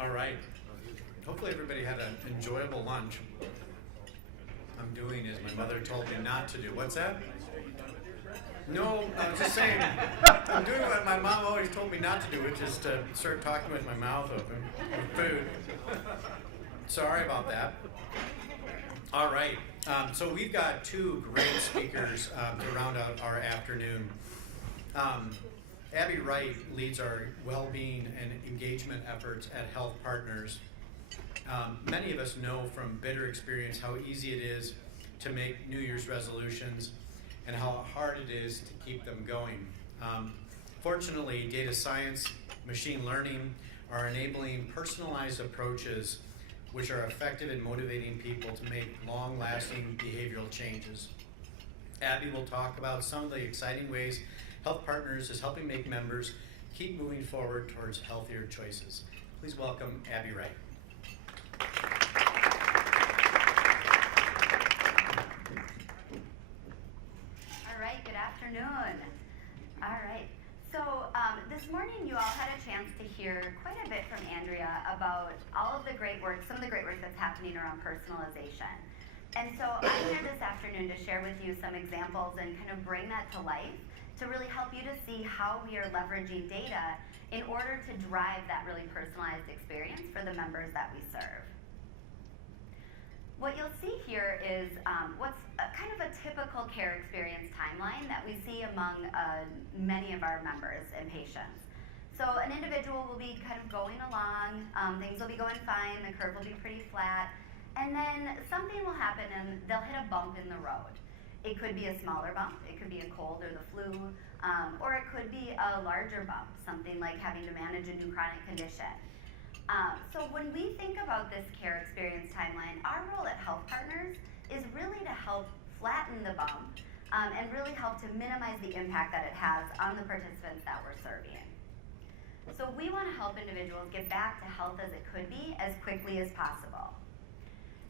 All right. Hopefully everybody had an enjoyable lunch. I'm doing as my mother told me not to do. What's that? No, I was just saying, I'm doing what my mom always told me not to do, which is to start talking with my mouth open with food. Sorry about that. All right. So we've got two great speakers to round out our afternoon. Abby Wright leads our well-being and engagement efforts at HealthPartners. Many of us know from bitter experience how easy it is to make New Year's resolutions and how hard it is to keep them going. Fortunately, data science, machine learning are enabling personalized approaches which are effective in motivating people to make long-lasting behavioral changes. Abby will talk about some of the exciting ways HealthPartners is helping make members keep moving forward towards healthier choices. Please welcome Abby Wright. All right, good afternoon. All right, so this morning you all had a chance to hear quite a bit from Andrea about all of the great work, some of the great work that's happening around personalization. And so I'm here this afternoon to share with you some examples and kind of bring that to life to really help you to see how we are leveraging data in order to drive that really personalized experience for the members that we serve. What you'll see here is what's kind of a typical care experience timeline that we see among many of our members and patients. So an individual will be kind of going along, things will be going fine, the curve will be pretty flat, and then something will happen and they'll hit a bump in the road. It could be a smaller bump, it could be a cold or the flu, or it could be a larger bump, something like having to manage a new chronic condition. So when we think about this care experience timeline, our role at HealthPartners is really to help flatten the bump and really help to minimize the impact that it has on the participants that we're serving. So we want to help individuals get back to health as it could be as quickly as possible.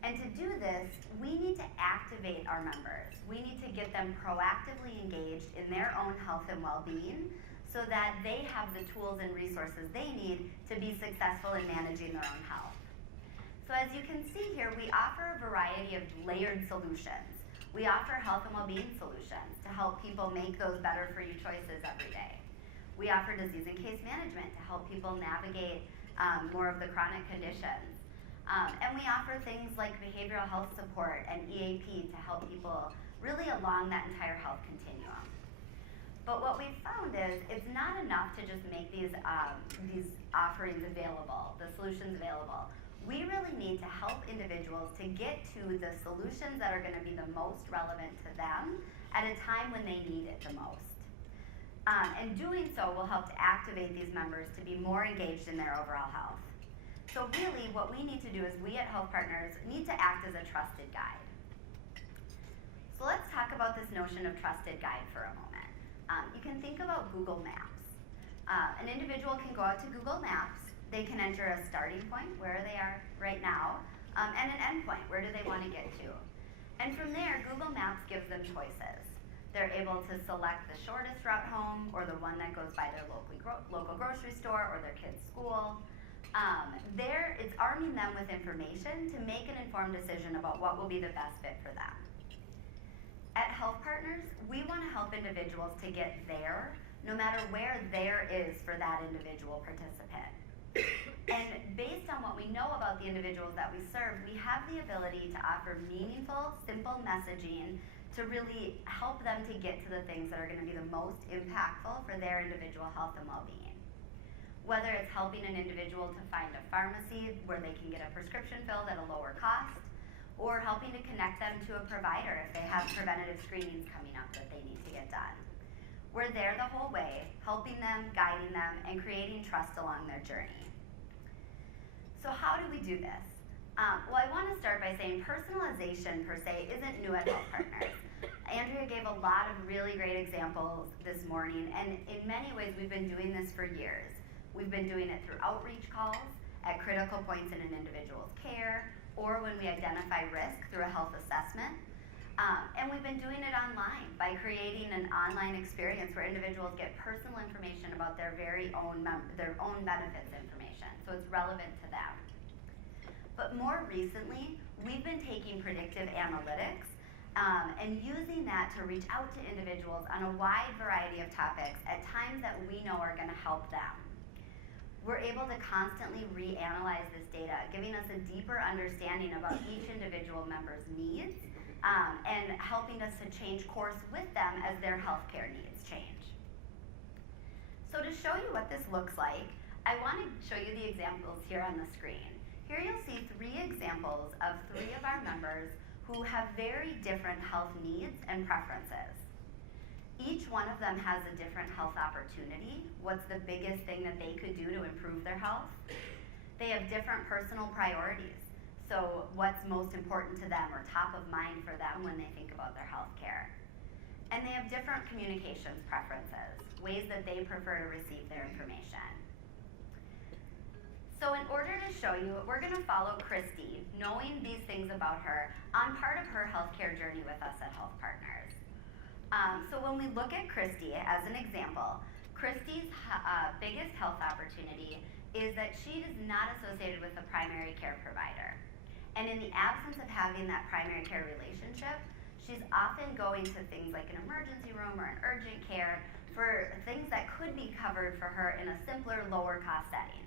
And to do this, we need to activate our members. We need to get them proactively engaged in their own health and well-being so that they have the tools and resources they need to be successful in managing their own health. So as you can see here, we offer a variety of layered solutions. We offer health and well-being solutions to help people make those better for you choices every day. We offer disease and case management to help people navigate more of the chronic conditions. And we offer things like behavioral health support and EAP to help people really along that entire health continuum. But what we've found is it's not enough to just make these offerings available, the solutions available. We really need to help individuals to get to the solutions that are going to be the most relevant to them at a time when they need it the most. And doing so will help to activate these members to be more engaged in their overall health. So really what we need to do is we at HealthPartners need to act as a trusted guide. So let's talk about this notion of trusted guide for a moment. You can think about Google Maps. An individual can go out to Google Maps, they can enter a starting point, where they are right now, and an end point, where do they want to get to. And from there, Google Maps gives them choices. They're able to select the shortest route home or the one that goes by their local grocery store or their kid's school. It's arming them with information to make an informed decision about what will be the best fit for them. At HealthPartners, we want to help individuals to get there, no matter where there is for that individual participant. And based on what we know about the individuals that we serve, we have the ability to offer meaningful, simple messaging to really help them to get to the things that are going to be the most impactful for their individual health and well-being. Whether it's helping an individual to find a pharmacy where they can get a prescription filled at a lower cost, or helping to connect them to a provider if they have preventative screenings coming up that they need to get done. We're there the whole way, helping them, guiding them, and creating trust along their journey. So how do we do this? Well, I want to start by saying personalization per se isn't new at HealthPartners. Andrea gave a lot of really great examples this morning, and in many ways we've been doing this for years. We've been doing it through outreach calls, at critical points in an individual's care, or when we identify risk through a health assessment. And we've been doing it online by creating an online experience where individuals get personal information about their very own benefits information. So it's relevant to them. But more recently, we've been taking predictive analytics and using that to reach out to individuals on a wide variety of topics at times that we know are going to help them. We're able to constantly reanalyze this data, giving us a deeper understanding about each individual member's needs and helping us to change course with them as their healthcare needs change. So to show you what this looks like, I want to show you the examples here on the screen. Here you'll see 3 examples of 3 of our members who have very different health needs and preferences. Each one of them has a different health opportunity. What's the biggest thing that they could do to improve their health? They have different personal priorities. So what's most important to them or top of mind for them when they think about their health care? And they have different communications preferences, ways that they prefer to receive their information. So in order to show you, we're going to follow Christy, knowing these things about her, on part of her healthcare journey with us at HealthPartners. So when we look at Christy as an example, Christy's biggest health opportunity is that she is not associated with a primary care provider. And in the absence of having that primary care relationship, she's often going to things like an emergency room or an urgent care for things that could be covered for her in a simpler, lower cost setting.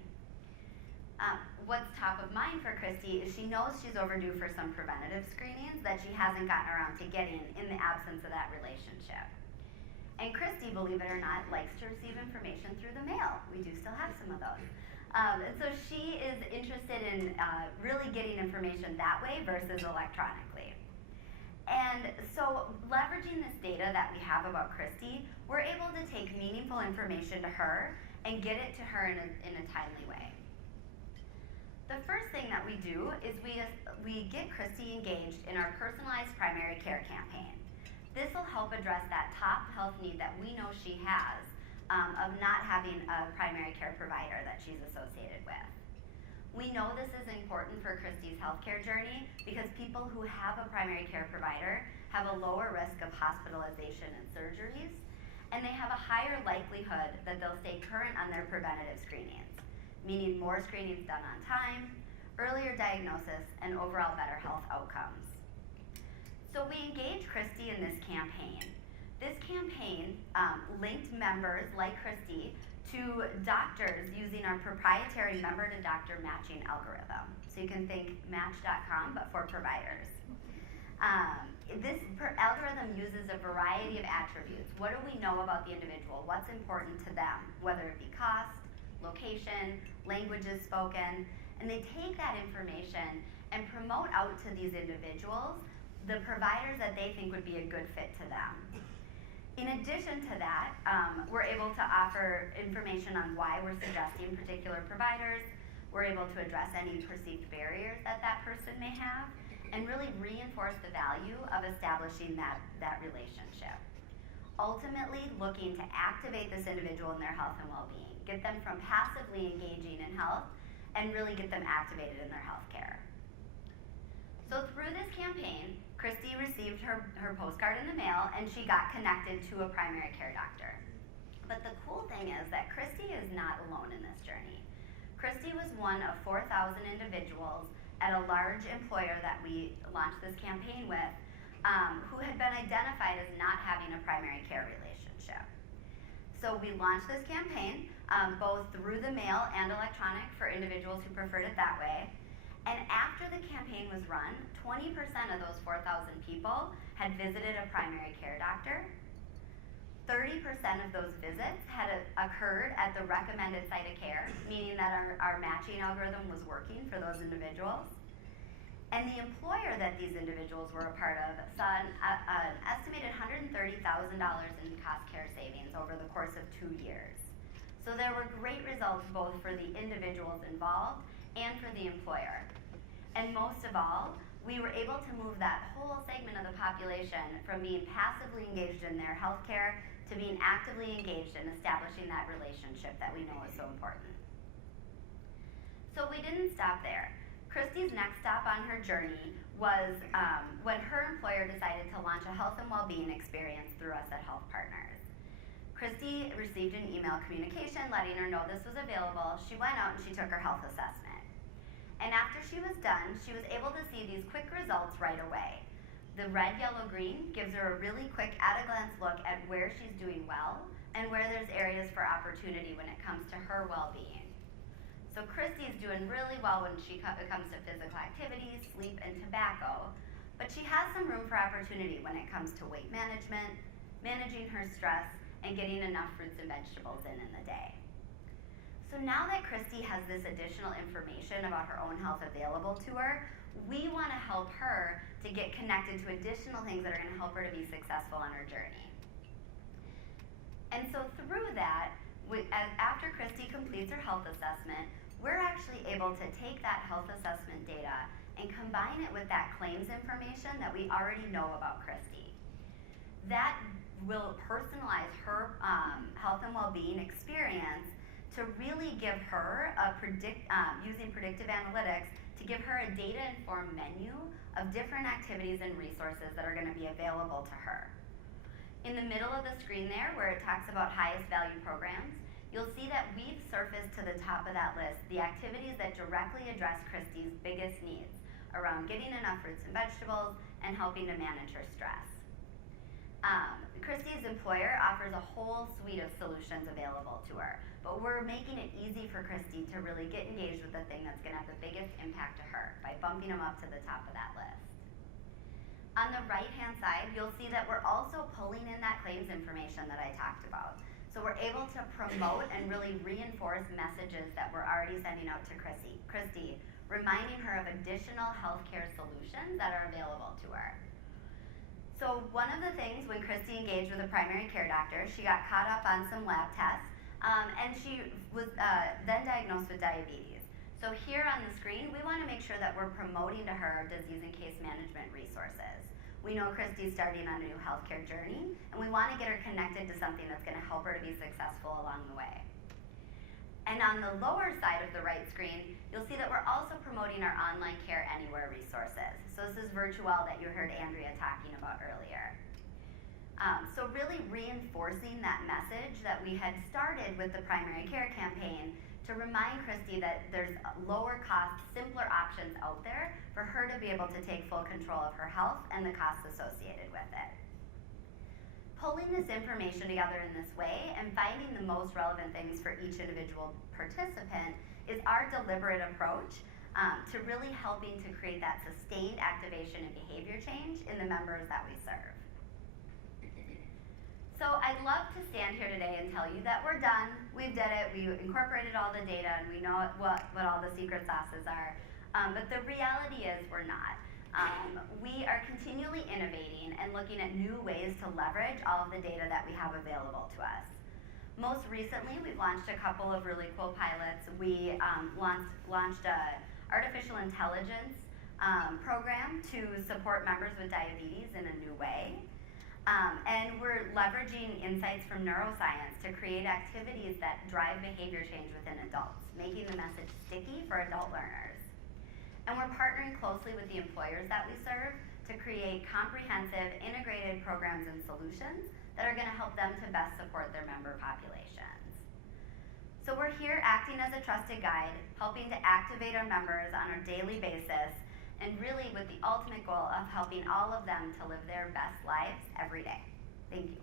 What's top of mind for Christy is she knows she's overdue for some preventative screenings that she hasn't gotten around to getting in the absence of that relationship. And Christy, believe it or not, likes to receive information through the mail. We do still have some of those. And so she is interested in really getting information that way versus electronically. And so leveraging this data that we have about Christy, we're able to take meaningful information to her and get it to her in a timely way. The first thing that we do is we get Christy engaged in our personalized primary care campaign. This will help address that top health need that we know she has of not having a primary care provider that she's associated with. We know this is important for Christy's healthcare journey because people who have a primary care provider have a lower risk of hospitalization and surgeries, and they have a higher likelihood that they'll stay current on their preventative screenings, meaning more screenings done on time, earlier diagnosis, and overall better health outcomes. So we engaged Christy in this campaign. This campaign linked members like Christy to doctors using our proprietary member-to-doctor matching algorithm. So you can think Match.com, but for providers. This algorithm uses a variety of attributes. What do we know about the individual? What's important to them? Whether it be cost, location, languages spoken, and they take that information and promote out to these individuals the providers that they think would be a good fit to them. In addition to that, we're able to offer information on why we're suggesting particular providers. We're able to address any perceived barriers that that person may have and really reinforce the value of establishing that relationship. Ultimately, looking to activate this individual in their health and well-being, get them from passively engaging in health and really get them activated in their health care. So through this campaign, Christy received her postcard in the mail and she got connected to a primary care doctor. But the cool thing is that Christy is not alone in this journey. Christy was one of 4,000 individuals at a large employer that we launched this campaign with who had been identified as not having a primary care relationship. So we launched this campaign both through the mail and electronic for individuals who preferred it that way. And after the campaign was run, 20% of those 4,000 people had visited a primary care doctor. 30% of those visits had occurred at the recommended site of care, meaning that our matching algorithm was working for those individuals. And the employer that these individuals were a part of saw an estimated $130,000 in cost care savings over the course of 2 years. So there were great results both for the individuals involved and for the employer. And most of all, we were able to move that whole segment of the population from being passively engaged in their healthcare to being actively engaged in establishing that relationship that we know is so important. So we didn't stop there. Christy's next stop on her journey was when her employer decided to launch a health and well-being experience through us at HealthPartners. Christy received an email communication letting her know this was available. She went out and she took her health assessment. And after she was done, she was able to see these quick results right away. The red, yellow, green gives her a really quick at-a-glance look at where she's doing well and where there's areas for opportunity when it comes to her well-being. So Christy's doing really well when it comes to physical activity, sleep, and tobacco, but she has some room for opportunity when it comes to weight management, managing her stress, and getting enough fruits and vegetables in the day. So now that Christy has this additional information about her own health available to her, we want to help her to get connected to additional things that are going to help her to be successful on her journey. And so through that, after Christy completes her health assessment, we're actually able to take that health assessment data and combine it with that claims information that we already know about Christy. That will personalize her health and well-being experience to really give her using predictive analytics to give her a data-informed menu of different activities and resources that are going to be available to her. In the middle of the screen there, where it talks about highest value programs, you'll see that we've surfaced to the top of that list the activities that directly address Christy's biggest needs around getting enough fruits and vegetables and helping to manage her stress. Christy's employer offers a whole suite of solutions available to her, but we're making it easy for Christy to really get engaged with the thing that's going to have the biggest impact to her by bumping them up to the top of that list. On the right-hand side, you'll see that we're also pulling in that claims information that I talked about. So we're able to promote and really reinforce messages that we're already sending out to Christy, reminding her of additional healthcare solutions that are available to her. So one of the things when Christy engaged with a primary care doctor, she got caught up on some lab tests, and she was then diagnosed with diabetes. So here on the screen, we want to make sure that we're promoting to her disease and case management resources. We know Christy's starting on a new healthcare journey, and we want to get her connected to something that's going to help her to be successful along the way. And on the lower side of the right screen, you'll see that we're also promoting our online Care Anywhere resources. So this is Virtual that you heard Andrea talking about earlier. So really reinforcing that message that we had started with the primary care campaign to remind Christy that there's lower cost, simpler options out there for her to be able to take full control of her health and the costs associated with it. Pulling this information together in this way and finding the most relevant things for each individual participant is our deliberate approach to really helping to create that sustained activation and behavior change in the members that we serve. So I'd love to stand here today and tell you that we're done, we've did it, we incorporated all the data, and we know what all the secret sauces are. But the reality is we're not. We are continually innovating and looking at new ways to leverage all of the data that we have available to us. Most recently, we've launched a couple of really cool pilots. We launched a artificial intelligence program to support members with diabetes in a new way. And we're leveraging insights from neuroscience to create activities that drive behavior change within adults, making the message sticky for adult learners. And we're partnering closely with the employers that we serve to create comprehensive, integrated programs and solutions that are going to help them to best support their member populations. So we're here acting as a trusted guide, helping to activate our members on a daily basis, and really with the ultimate goal of helping all of them to live their best lives every day. Thank you.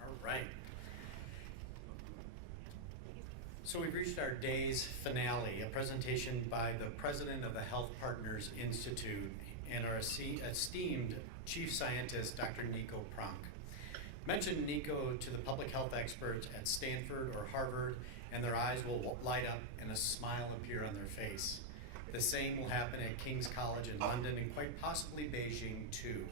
All right. So we've reached our day's finale, a presentation by the president of the HealthPartners Institute and our esteemed Chief Scientist, Dr. Nico Pronk. Mention Nico to the public health experts at Stanford or Harvard, and their eyes will light up and a smile appear on their face. The same will happen at King's College in London and quite possibly Beijing too.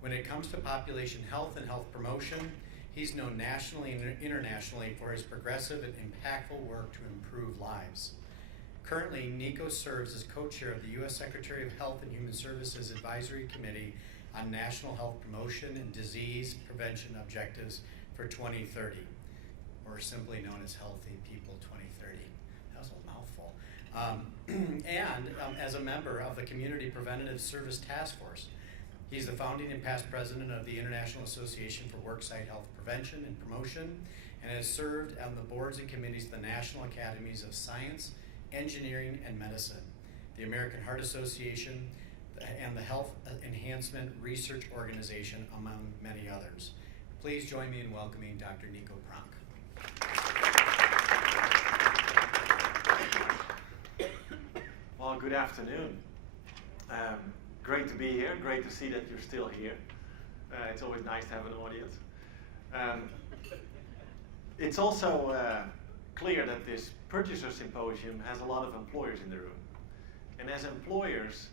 When it comes to population health and health promotion, he's known nationally and internationally for his progressive and impactful work to improve lives. Currently, Nico serves as co-chair of the U.S. Secretary of Health and Human Services Advisory Committee on National Health Promotion and Disease Prevention Objectives for 2030, or simply known as Healthy People 2030. and as a member of the Community Preventative Service Task Force. He's the founding and past president of the International Association for Worksite Health Prevention and Promotion, and has served on the boards and committees of the National Academies of Science, Engineering, and Medicine, the American Heart Association, and the Health Enhancement Research Organization, among many others. Please join me in welcoming Dr. Nico Pronk. Well, good afternoon. Great to be here. Great to see that you're still here. It's always nice to have an audience. It's also clear that this Purchaser Symposium has a lot of employers in the room. And as employers,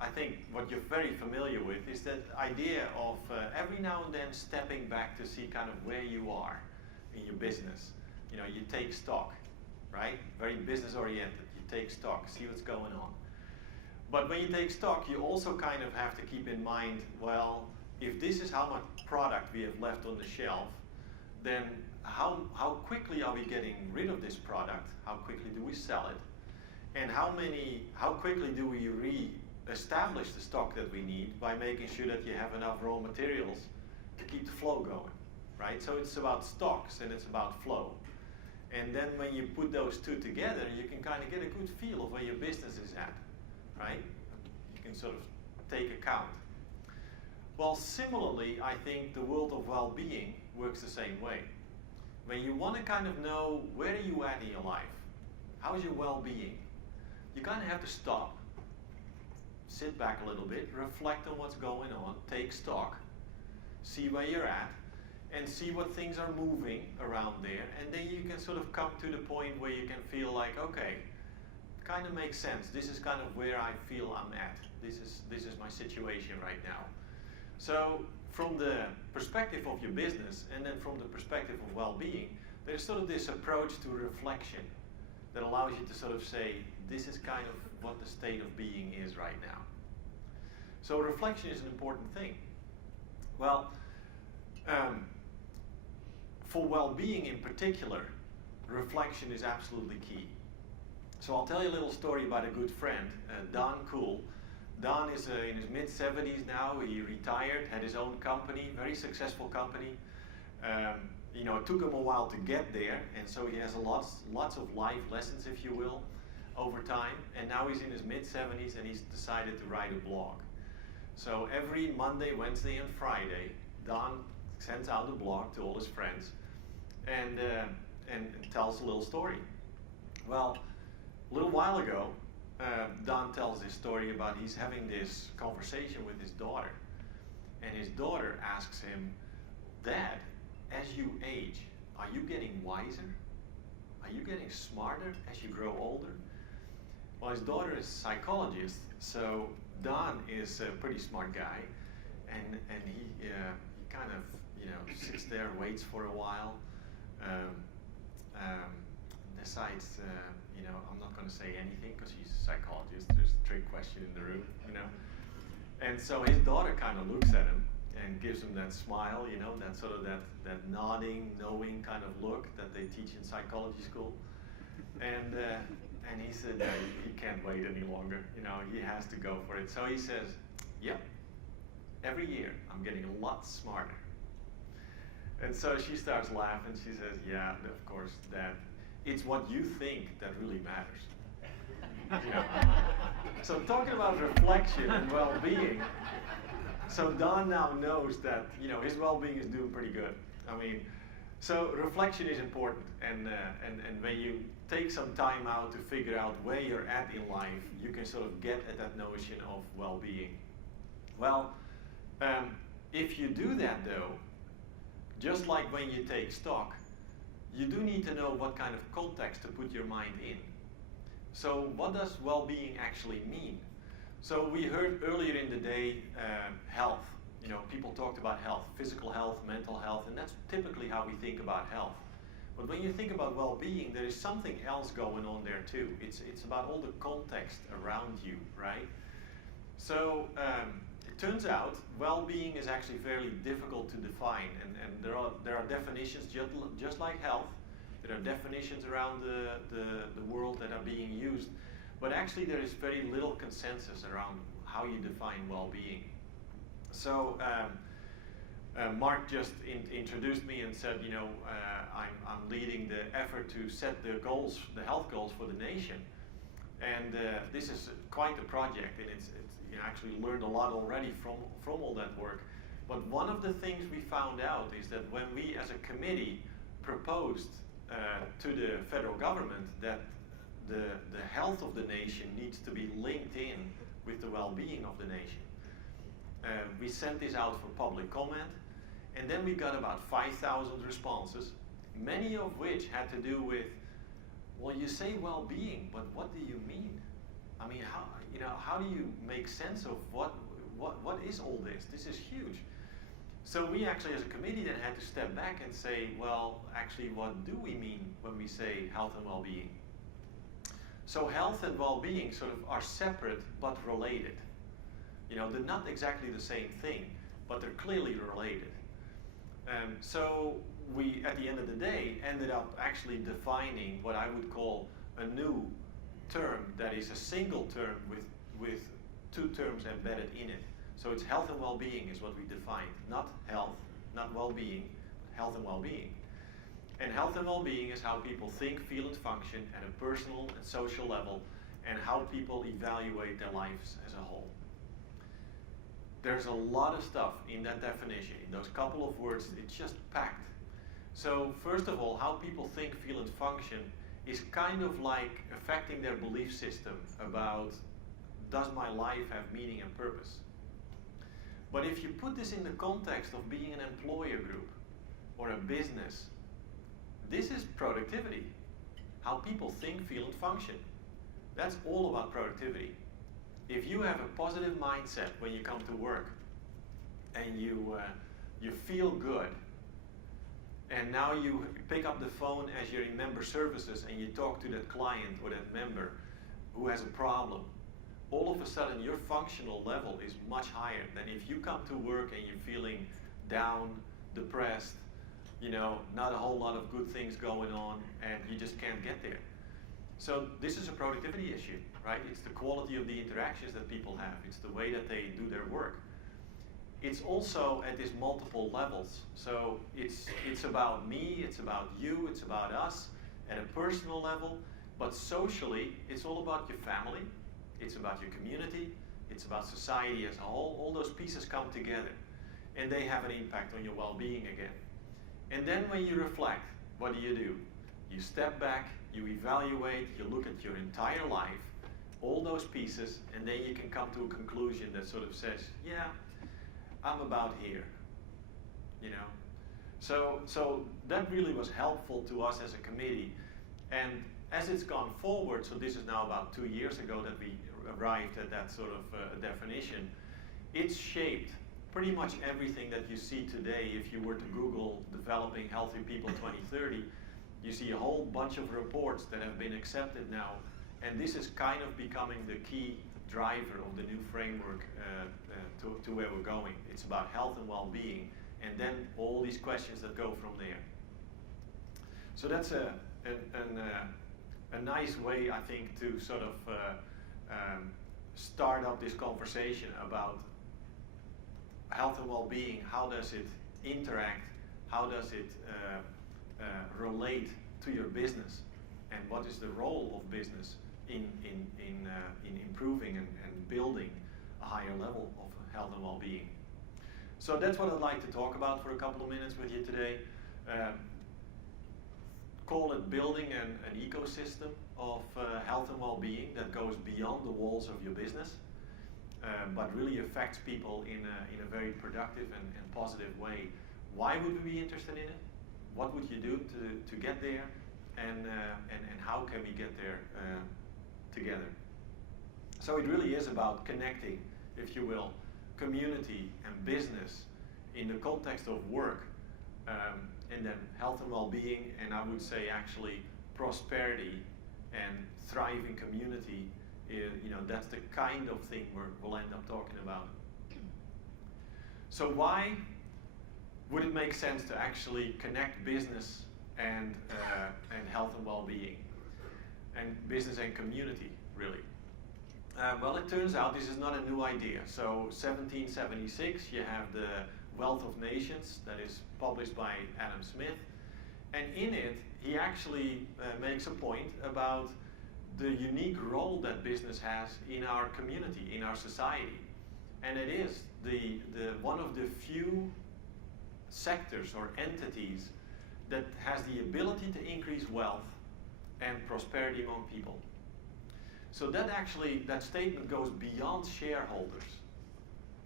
I think what you're very familiar with is that idea of every now and then stepping back to see kind of where you are in your business. You know, you take stock, right? Very business oriented. You take stock, see what's going on. But when you take stock, you also kind of have to keep in mind, well, if this is how much product we have left on the shelf, then how quickly are we getting rid of this product? How quickly do we sell it? And how quickly do we re-establish the stock that we need by making sure that you have enough raw materials to keep the flow going, right? So it's about stocks and it's about flow. And then when you put those two together, you can kind of get a good feel of where your business is at, right? You can sort of take account. Well, similarly, I think the world of well-being works the same way. When you want to kind of know where are you at in your life, how's your well-being, you kind of have to stop, sit back a little bit, reflect on what's going on, take stock, see where you're at, and see what things are moving around there, and then you can sort of come to the point where you can feel like, okay, kind of makes sense. This is kind of where I feel I'm at. This is my situation right now. So from the perspective of your business, and then from the perspective of well-being, there's sort of this approach to reflection that allows you to sort of say, this is kind of what the state of being is right now. So reflection is an important thing. Well, for well-being in particular, reflection is absolutely key. So I'll tell you a little story about a good friend, Don Cool. Don is in his mid-70s now. He retired, had his own company, very successful company. You know, it took him a while to get there, and so he has lots of life lessons, if you will, over time. And now he's in his mid-70s, and he's decided to write a blog. So every Monday, Wednesday, and Friday, Don sends out a blog to all his friends, and tells a little story. Well, a little while ago, Don tells this story about he's having this conversation with his daughter, and his daughter asks him, "Dad, as you age, are you getting wiser? Are you getting smarter as you grow older?" Well, his daughter is a psychologist, so Don is a pretty smart guy, and he kind of, you know, sits there, waits for a while, decides, you know, I'm not going to say anything because he's a psychologist. There's a trick question in the room, you know. And so his daughter kind of looks at him and gives him that smile, you know, that sort of that nodding, knowing kind of look that they teach in psychology school. And he said he can't wait any longer, you know, he has to go for it. So he says, "Yep, every year I'm getting a lot smarter." And so she starts laughing. She says, "Yeah, of course, Dad. It's what you think that really matters." You know? So talking about reflection and well-being, so Don now knows that, you know, his well-being is doing pretty good. I mean, so reflection is important, and when you take some time out to figure out where you're at in life, you can sort of get at that notion of well-being. Well, if you do that though, just like when you take stock, you do need to know what kind of context to put your mind in. So what does well-being actually mean? So we heard earlier in the day health. You know, people talked about health, physical health, mental health, and that's typically how we think about health. But when you think about well-being, there is something else going on there too. It's about all the context around you, right? So it turns out well-being is actually fairly difficult to define, and there are definitions just like health. There are definitions around the world that are being used, but actually there is very little consensus around how you define well-being. So Mark just introduced me and said, I'm leading the effort to set the goals, the health goals for the nation. And this is quite a project, and it's actually learned a lot already from all that work. But one of the things we found out is that when we as a committee proposed to the federal government that the health of the nation needs to be linked in with the well-being of the nation, we sent this out for public comment, and then we got about 5,000 responses, many of which had to do with, well, you say well-being, but what do you mean? I mean, how do you make sense of what is all this? This is huge. So we actually, as a committee, then had to step back and say, well, actually, what do we mean when we say health and well-being? So health and well-being sort of are separate but related. They're not exactly the same thing, but they're clearly related. So we, at the end of the day, ended up actually defining what I would call a new term that is a single term with two terms embedded in it. So it's health and well-being is what we defined, not health, not well-being, health and well-being. And health and well-being is how people think, feel, and function at a personal and social level, and how people evaluate their lives as a whole. There's a lot of stuff in that definition. In those couple of words, it's just packed. So first of all, how people think, feel, and function is kind of like affecting their belief system about, does my life have meaning and purpose? But if you put this in the context of being an employer group or a business, this is productivity. How people think, feel, and function. That's all about productivity. If you have a positive mindset when you come to work and you feel good, and now you pick up the phone as you're in member services and you talk to that client or that member who has a problem, all of a sudden your functional level is much higher than if you come to work and you're feeling down, depressed, not a whole lot of good things going on, and you just can't get there. So this is a productivity issue, right? It's the quality of the interactions that people have. It's the way that they do their work. It's also at these multiple levels. So it's about me, it's about you, it's about us at a personal level, but socially, it's all about your family, it's about your community, it's about society as a whole. All those pieces come together, and they have an impact on your well-being again. And then when you reflect, what do? You step back, you evaluate, you look at your entire life, all those pieces, and then you can come to a conclusion that sort of says, yeah, I'm about here, So that really was helpful to us as a committee. And as it's gone forward, so this is now about 2 years ago that we arrived at that sort of definition, it's shaped pretty much everything that you see today. If you were to Google developing healthy people 2030, you see a whole bunch of reports that have been accepted now, and this is kind of becoming the key driver of the new framework to where we're going. It's about health and well-being, and then all these questions that go from there. So that's a nice way, I think, to sort of start up this conversation about health and well-being. How does it interact? How does it relate to your business? And what is the role of business in improving and building a higher level of health and well-being? So that's what I'd like to talk about for a couple of minutes with you today. Call it building an ecosystem of health and well-being that goes beyond the walls of your business, but really affects people in a very productive and positive way. Why would we be interested in it? What would you do to get there? And how can we get there together? So it really is about connecting, if you will, community and business in the context of work, and then health and well-being, and I would say actually prosperity and thriving community. That's the kind of thing we'll end up talking about. So why would it make sense to actually connect business and health and well-being, and business and community, really? Well, it turns out this is not a new idea. So 1776, you have the Wealth of Nations that is published by Adam Smith. And in it, he actually makes a point about the unique role that business has in our community, in our society. And it is one of the few sectors or entities that has the ability to increase wealth and prosperity among people. So that statement goes beyond shareholders.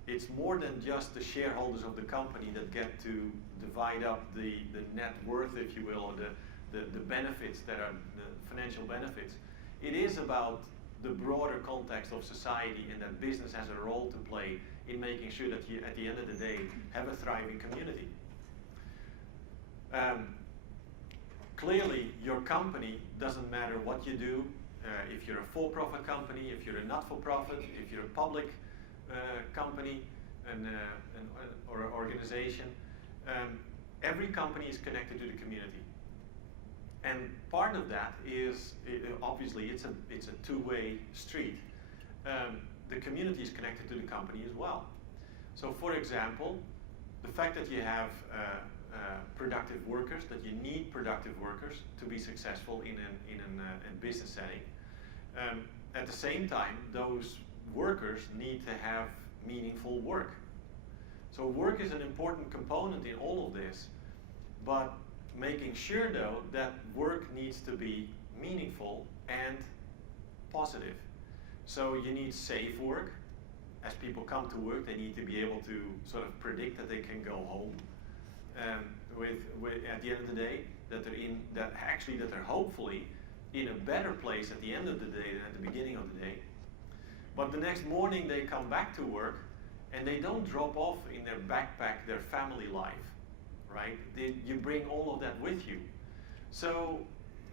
It's more than just the shareholders of the company that get to divide up the net worth, if you will, or the benefits that are the financial benefits. It is about the broader context of society, and that business has a role to play in making sure that you, at the end of the day, have a thriving community. Clearly, your company doesn't matter what you do. If you're a for-profit company, if you're a not-for-profit, if you're a public company or an organization, every company is connected to the community. And part of that is, obviously, it's a two-way street. The community is connected to the company as well. So, for example, the fact that you have productive workers, that you need productive workers to be successful in a business setting. At the same time, those workers need to have meaningful work. So work is an important component in all of this, but making sure, though, that work needs to be meaningful and positive. So you need safe work. As people come to work, they need to be able to sort of predict that they can go home at the end of the day, that they're hopefully in a better place at the end of the day than at the beginning of the day. But the next morning they come back to work and they don't drop off in their backpack their family life, right? You bring all of that with you. So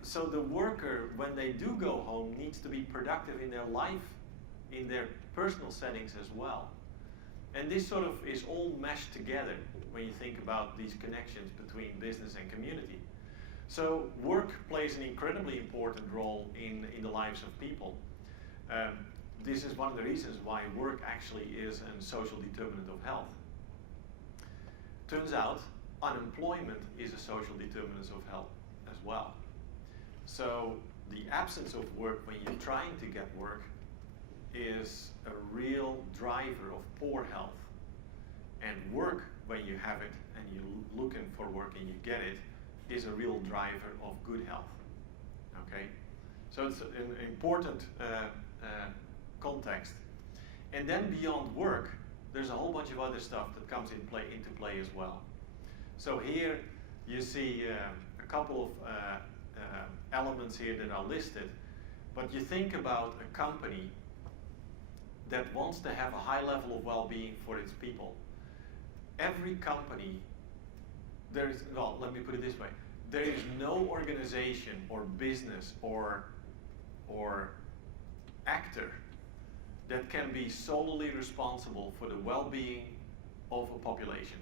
the worker, when they do go home, needs to be productive in their life, in their personal settings as well. And this sort of is all meshed together when you think about these connections between business and community. So work plays an incredibly important role in the lives of people. This is one of the reasons why work actually is a social determinant of health. Turns out unemployment is a social determinant of health as well. So the absence of work when you're trying to get work is a real driver of poor health. And work, when you have it and you're looking for work and you get it, is a real driver of good health. Okay? So it's an important context. And then beyond work, there's a whole bunch of other stuff that comes into play as well. So here you see a couple of elements here that are listed, but you think about a company that wants to have a high level of well-being for its people. Every company, let me put it this way, there is no organization or business or actor that can be solely responsible for the well-being of a population.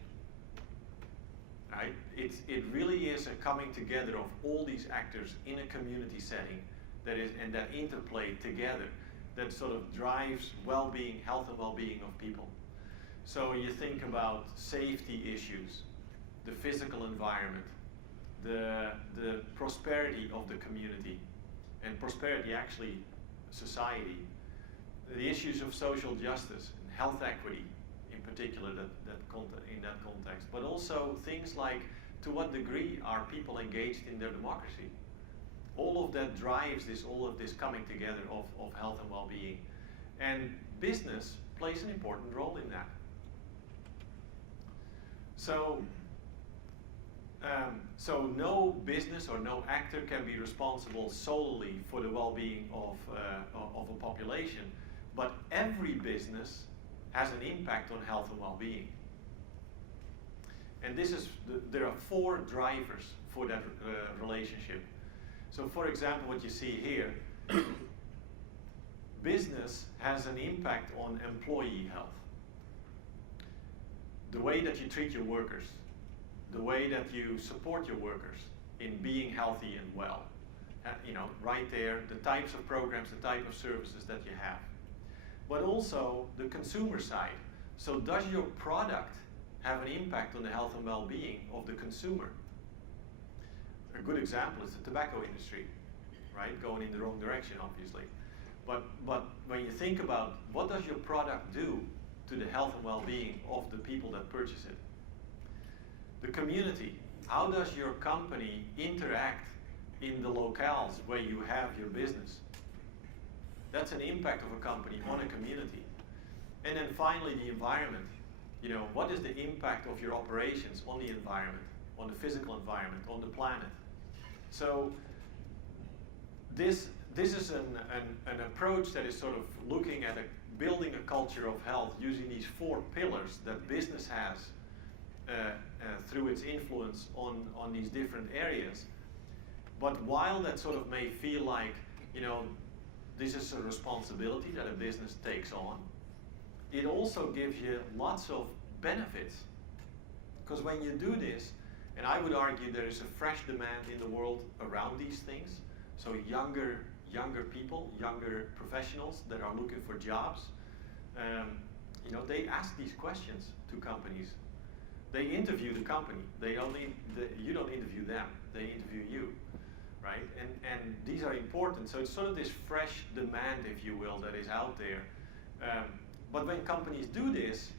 Right? It really is a coming together of all these actors in a community setting and that interplay together that sort of drives well-being, health and well-being of people. So you think about safety issues, the physical environment, the prosperity of the community, and prosperity actually society, the issues of social justice and health equity in particular in that context, but also things like to what degree are people engaged in their democracy. All of that drives all of this coming together of health and well-being. And business plays an important role in that. So no business or no actor can be responsible solely for the well-being of a population, but every business has an impact on health and well-being. And there are 4 drivers for that relationship. So for example, what you see here, business has an impact on employee health. The way that you treat your workers, the way that you support your workers in being healthy and well. Right there, the types of programs, the type of services that you have. but also the consumer side. So does your product have an impact on the health and well-being of the consumer? A good example is the tobacco industry, right? Going in the wrong direction, obviously. But when you think about what does your product do to the health and well-being of the people that purchase it? The community, how does your company interact in the locales where you have your business? That's an impact of a company on a community. And then finally, the environment. You know, what is the impact of your operations on the environment, on the physical environment, on the planet? So this is an approach that is sort of looking at building a culture of health using these 4 pillars that business has through its influence on these different areas. But while that sort of may feel like, you know, this is a responsibility that a business takes on, it also gives you lots of benefits. Because when you do this, and I would argue there is a fresh demand in the world around these things, so younger people, younger professionals that are looking for jobs, you know, they ask these questions to companies. They interview the company. You don't interview them, they interview you, right? And these are important. So it's sort of this fresh demand, if you will, that is out there. But when companies do this,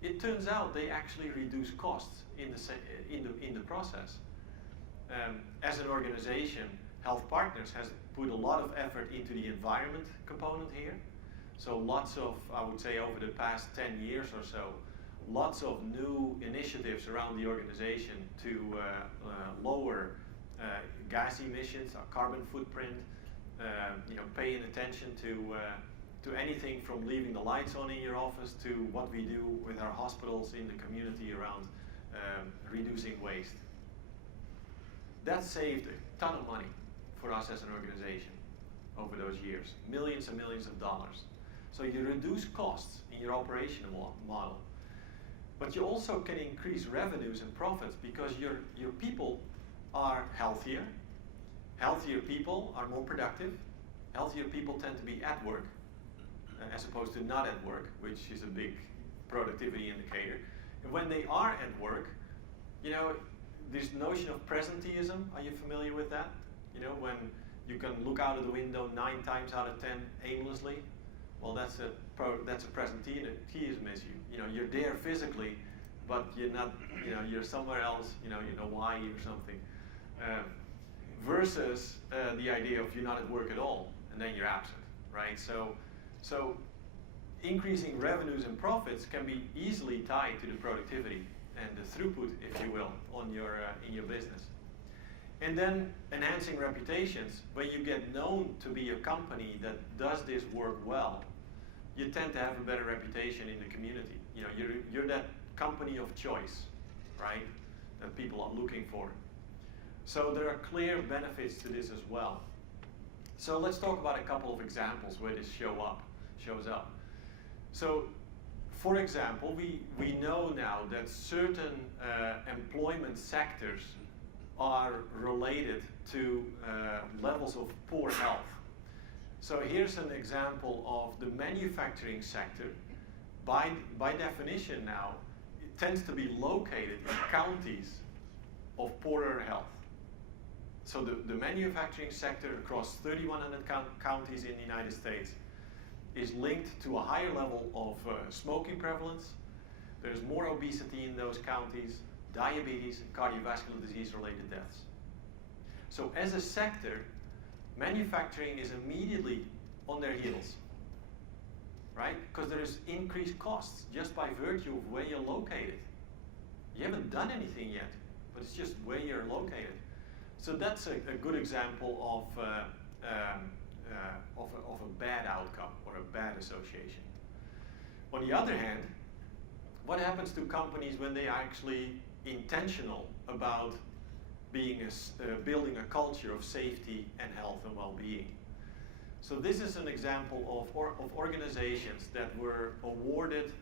it turns out they actually reduce costs in the process. As an organization, HealthPartners has put a lot of effort into the environment component here. So lots of, I would say over the past 10 years or so, lots of new initiatives around the organization to lower gas emissions, our carbon footprint, you know, paying attention to anything from leaving the lights on in your office to what we do with our hospitals in the community around reducing waste. That saved a ton of money for us as an organization over those years, millions and millions of dollars. So you reduce costs in your operational model, but you also can increase revenues and profits because your people are healthier. Healthier people are more productive. Healthier people tend to be at work as opposed to not at work, which is a big productivity indicator. And when they are at work, you know, this notion of presenteeism, are you familiar with that? You know, when you can look out of the window 9 times out of 10 aimlessly, well, that's a presenteeism issue. You know, you're there physically, but you're not, you know, you're somewhere else, you know, in Hawaii or something. Versus the idea of you're not at work at all, and then you're absent, right? So increasing revenues and profits can be easily tied to the productivity and the throughput, if you will, on your in your business. And then enhancing reputations. When you get known to be a company that does this work well, you tend to have a better reputation in the community. You know, you're that company of choice, right? That people are looking for. So there are clear benefits to this as well. So let's talk about a couple of examples where this shows up. So, for example, we know now that certain employment sectors are related to levels of poor health. So here's an example of the manufacturing sector. By definition now, it tends to be located in counties of poorer health. So the manufacturing sector across 3,100 counties in the United States is linked to a higher level of smoking prevalence. There's more obesity in those counties, diabetes, and cardiovascular disease-related deaths. So as a sector, manufacturing is immediately on their heels, right? Because there is increased costs just by virtue of where you're located. You haven't done anything yet, but it's just where you're located. So that's a good example of a bad outcome or a bad association. On the other hand, what happens to companies when they are actually intentional about building a culture of safety and health and well-being? So this is an example of organizations that were awarded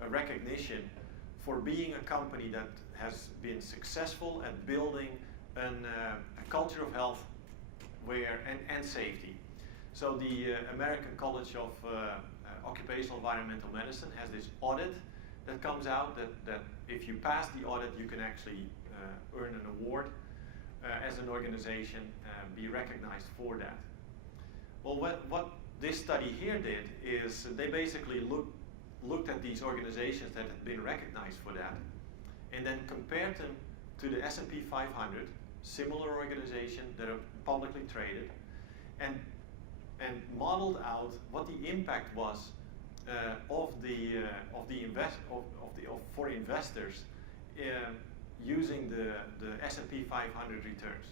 a recognition for being a company that has been successful at building a culture of health and safety. So the American College of Occupational Environmental Medicine has this audit that comes out that if you pass the audit, you can actually earn an award as an organization, be recognized for that. Well, what this study here did is they basically looked at these organizations that had been recognized for that, and then compared them to the S&P 500, similar organization that are publicly traded, and modeled out what the impact was for investors using the S&P 500 returns.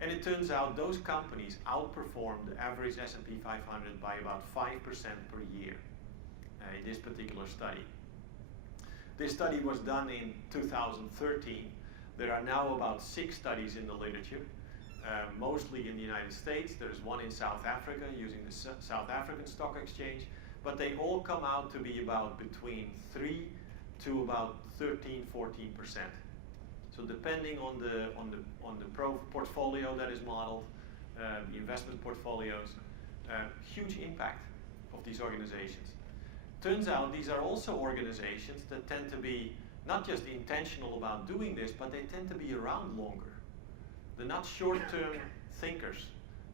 And it turns out those companies outperformed the average S&P 500 by about 5% per year in this particular study. This study was done in 2013. There are now about 6 studies in the literature, mostly in the United States. There's one in South Africa using the South African Stock Exchange, but they all come out to be about between 3 to about 13-14%. So depending on the portfolio that is modeled, the investment portfolios, huge impact of these organizations. Turns out these are also organizations that tend to be not just intentional about doing this, but they tend to be around longer. They're not short-term thinkers.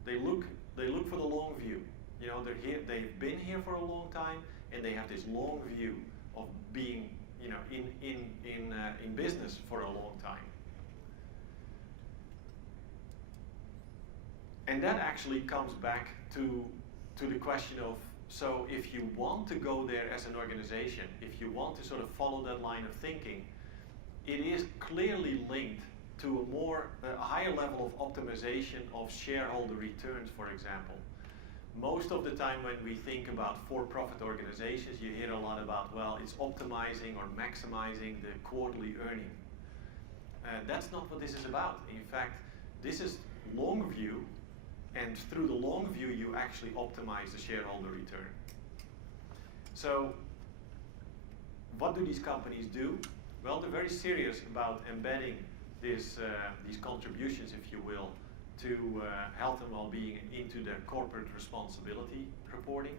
They look for the long view. You know, they're here. They've been here for a long time, and they have this long view of being, you know, in business for a long time. And that actually comes back to the question of, so if you want to go there as an organization, if you want to sort of follow that line of thinking, it is clearly linked to a higher level of optimization of shareholder returns, for example. Most of the time when we think about for-profit organizations, you hear a lot about, well, it's optimizing or maximizing the quarterly earning. That's not what this is about. In fact, this is long view, and through the long view, you actually optimize the shareholder return. So, what do these companies do? Well, they're very serious about embedding these contributions, if you will, to health and well-being into their corporate responsibility reporting.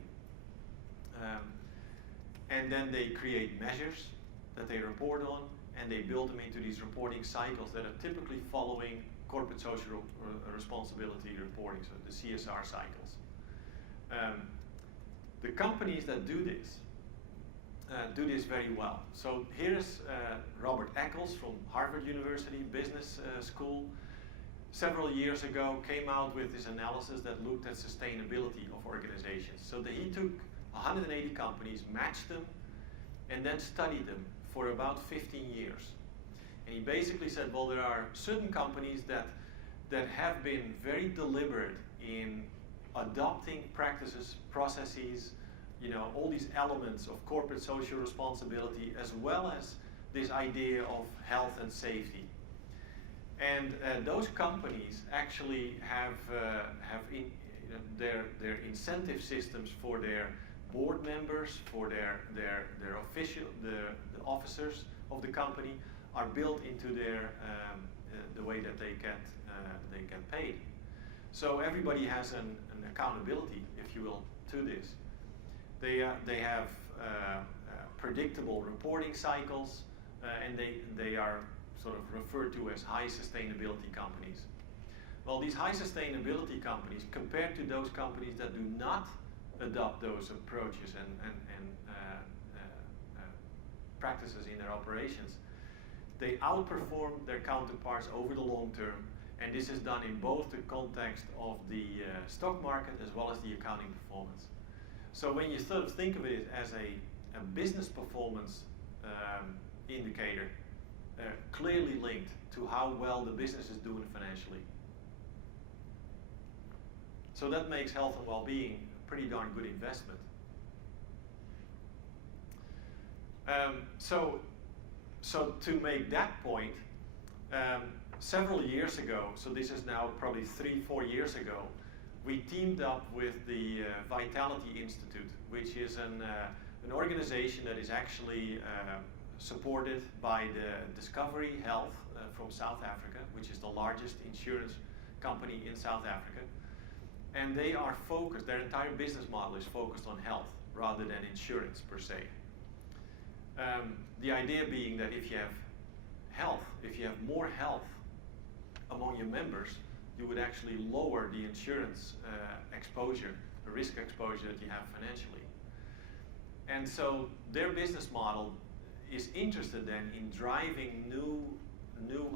And then they create measures that they report on, and they build them into these reporting cycles that are typically following corporate social responsibility reporting, so the CSR cycles. The companies that do this very well. So here's Robert Eccles from Harvard University Business School. Several years ago came out with this analysis that looked at sustainability of organizations. So he took 180 companies, matched them, and then studied them for about 15 years. And he basically said, well, there are certain companies that have been very deliberate in adopting practices, processes, you know, all these elements of corporate social responsibility, as well as this idea of health and safety. And those companies actually have their incentive systems for their board members, for their the officers of the company, are built into their the way that they get paid. So everybody has an accountability, if you will, to this. They have predictable reporting cycles, and they are sort of referred to as high sustainability companies. Well, these high sustainability companies, compared to those companies that do not adopt those approaches and practices in their operations, they outperform their counterparts over the long term, and this is done in both the context of the stock market as well as the accounting performance. So when you sort of think of it as a business performance indicator, clearly linked to how well the business is doing financially. So that makes health and well-being a pretty darn good investment. So to make that point, several years ago, so this is now probably 3-4 years ago, we teamed up with the Vitality Institute, which is an organization that is actually supported by the Discovery Health from South Africa, which is the largest insurance company in South Africa. And they are focused, their entire business model is focused on health. rather than insurance per se. The idea being that if you have health, if you have more health among your members, you would actually lower the insurance exposure, the risk exposure that you have financially. And so their business model is interested then in driving new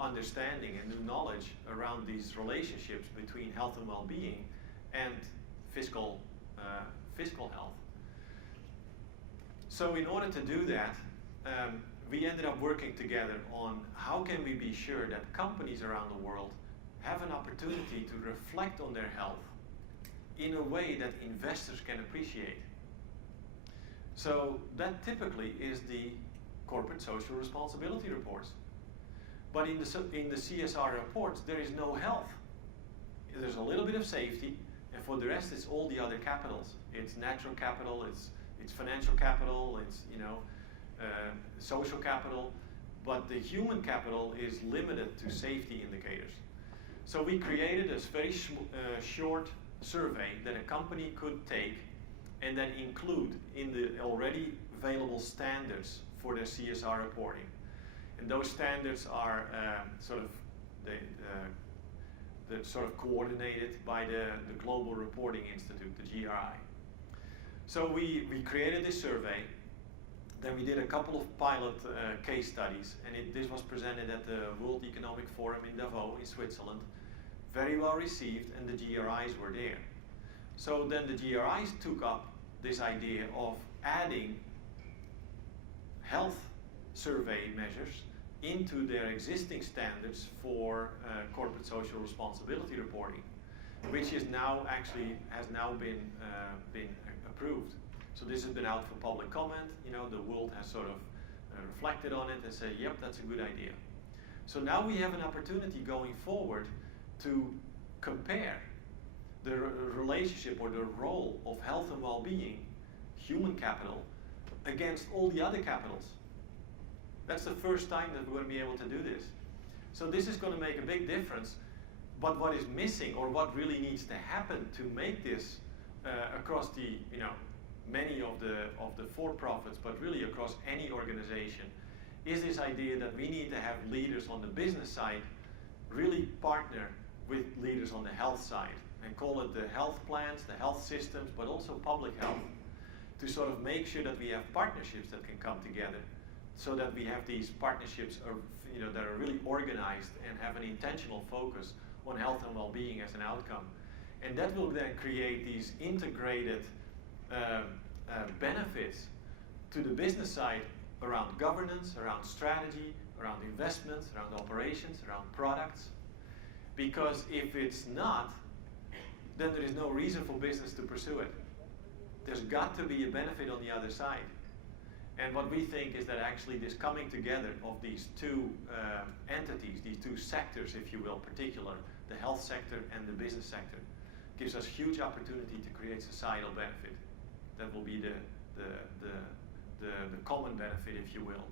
understanding and new knowledge around these relationships between health and well-being and fiscal health. So in order to do that, we ended up working together on how can we be sure that companies around the world have an opportunity to reflect on their health in a way that investors can appreciate. So that typically is the corporate social responsibility reports. But in the CSR reports, there is no health. There's a little bit of safety, and for the rest, it's all the other capitals. It's natural capital, it's financial capital, it's social capital, but the human capital is limited to safety indicators. So we created this very short survey that a company could take and then include in the already available standards for their CSR reporting. And those standards are sort of coordinated by the Global Reporting Institute, the GRI. So we created this survey. Then we did a couple of pilot case studies, and this was presented at the World Economic Forum in Davos in Switzerland. Very well received, and the GRIs were there. So then the GRIs took up this idea of adding health survey measures into their existing standards for corporate social responsibility reporting, which is now has now been approved. So this has been out for public comment. The world has sort of reflected on it and said, yep, that's a good idea. So now we have an opportunity going forward to compare the relationship or the role of health and well-being, human capital, against all the other capitals. That's the first time that we're going to be able to do this. So this is going to make a big difference. But what is missing, or what really needs to happen to make this across the many of the for-profits, but really across any organization, is this idea that we need to have leaders on the business side really partner with leaders on the health side, and call it the health plans, the health systems, but also public health, to sort of make sure that we have partnerships that can come together, so that we have these partnerships that are really organized and have an intentional focus on health and well-being as an outcome. And that will then create these integrated benefits to the business side around governance, around strategy, around investments, around operations, around products. Because if it's not, then there is no reason for business to pursue it. There's got to be a benefit on the other side. And what we think is that actually this coming together of these two entities, these two sectors, if you will, particular, the health sector and the business sector, gives us huge opportunity to create societal benefit. That will be the common benefit, if you will,